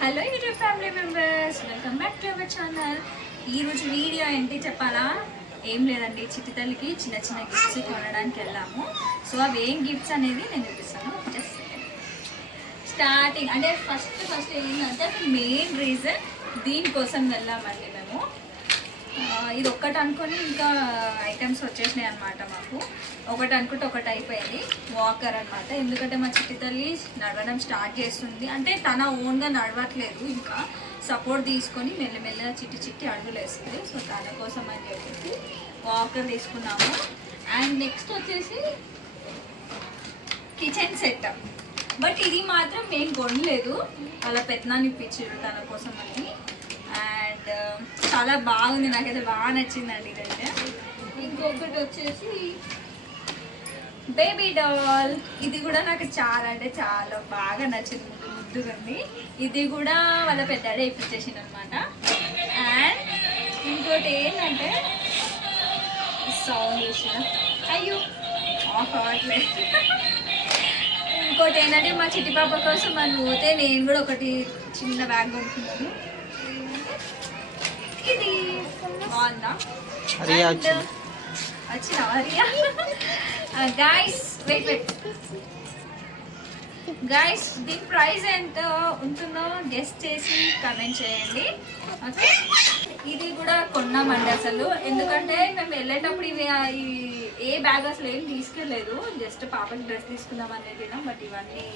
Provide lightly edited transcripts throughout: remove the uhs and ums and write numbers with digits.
Hello YouTube family members, welcome back to our channel. ఈరోజు video ఏంటి చెప్పాలా? ఏం లేదండి, చిట్టి తల్లికి చిన్న చిన్న గిఫ్ట్స్ కొనడానికి వెళ్ళాము. సో అవి ఏం గిఫ్ట్స్ అనేది నేను చూపిస్తాను. జస్ట్ స్టార్టింగ్ అంటే ఫస్ట్ ఏంటంటే మెయిన్ రీజన్ దీనికోసం వెళ్ళామండి మేము. ఇది ఒక్కటి అనుకొని ఇంకా ఐటమ్స్ వచ్చేసినాయి అనమాట. మాకు ఒకటి అనుకుంటే ఒకటి అయిపోయింది. వాకర్ అనమాట. ఎందుకంటే మా చిట్టి తల్లి నడవడం స్టార్ట్ చేస్తుంది. అంటే తన ఓన్గా నడవట్లేదు, ఇంకా సపోర్ట్ తీసుకొని మెల్లమెల్లగా చిట్టి అడుగులు వేస్తుంది. సో తన కోసం అని చెప్పేసి వాకర్ తీసుకున్నాము. అండ్ నెక్స్ట్ వచ్చేసి కిచెన్ సెట్. బట్ ఇది మాత్రం మేము కొనలేదు, అలా పెత్తనాన్ని ఇప్పించారు తన కోసం అని. అండ్ చాలా బాగుంది, నాకైతే బాగా నచ్చిందండి ఇదైతే. ఇంకొకటి వచ్చేసి బేబీ డాల్. ఇది కూడా నాకు చాలా అంటే చాలా బాగా నచ్చింది, ముద్దుగా ఉంది. ఇది కూడా వాళ్ళ పెద్దడే ఇప్పించేసింది అనమాట. అండ్ ఇంకోటి ఏంటంటే సౌండ్ చేసిన అయ్యో ఆఫ్ అవ్వట్లేదు. ఇంకోటి ఏంటంటే మా చిట్టి పాప కోసం మనం పోతే నేను కూడా ఒకటి చిన్న బ్యాగ్ కొనుక్కున్నాను. ఇది బాగుందా? వచ్చినా హరియా? గైస్ వెయిట్ గైస్, దీని ప్రైస్ ఎంత ఉంటుందో గెస్ట్ చేసి కమెంట్ చేయండి. ఓకే, ఇది కూడా కొన్నామండి అసలు. ఎందుకంటే మేము వెళ్ళేటప్పుడు ఇవి ఏ బ్యాగ్ అసలు ఏం తీసుకెళ్ళలేదు, జస్ట్ పాపకి డ్రెస్ తీసుకుందాం అనేది. బట్ ఇవన్నీ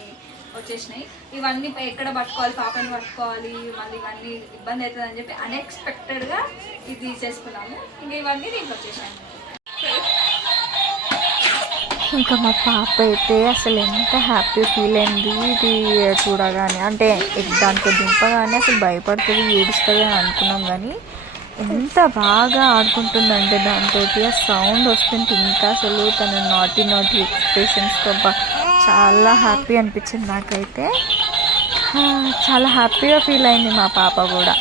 వచ్చేసినాయి. ఇవన్నీ ఎక్కడ పట్టుకోవాలి, పాపని పట్టుకోవాలి, మళ్ళీ ఇవన్నీ ఇబ్బంది అవుతుంది అని చెప్పి అన్ఎక్స్పెక్టెడ్గా ఇది తీసేసుకున్నాము. ఇంకా ఇవన్నీ దీనికి వచ్చేసాయి. ఇంకా మా పాప అయితే అసలు ఎంత హ్యాపీ ఫీల్ అయింది ఇది చూడగానే. అంటే దాంట్లో దింపగానే అసలు భయపడుతుంది, ఏడుస్తుంది అని అనుకున్నాం. కానీ ఎంత బాగా ఆడుకుంటుందంటే దాంతో ఆ సౌండ్ వస్తుంటే ఇంకా అసలు తన నాటి ఎక్స్ప్రెషన్స్తో చాలా హ్యాపీ అనిపించింది నాకైతే. చాలా హ్యాపీగా ఫీల్ అయింది మా పాప కూడా.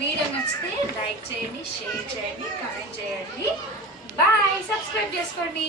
వీడియో నచ్చితే లైక్ చేయండి, షేర్ చేయండి, కామెంట్ చేయండి. బాయ్, సబ్స్క్రైబ్ చేసుకోండి.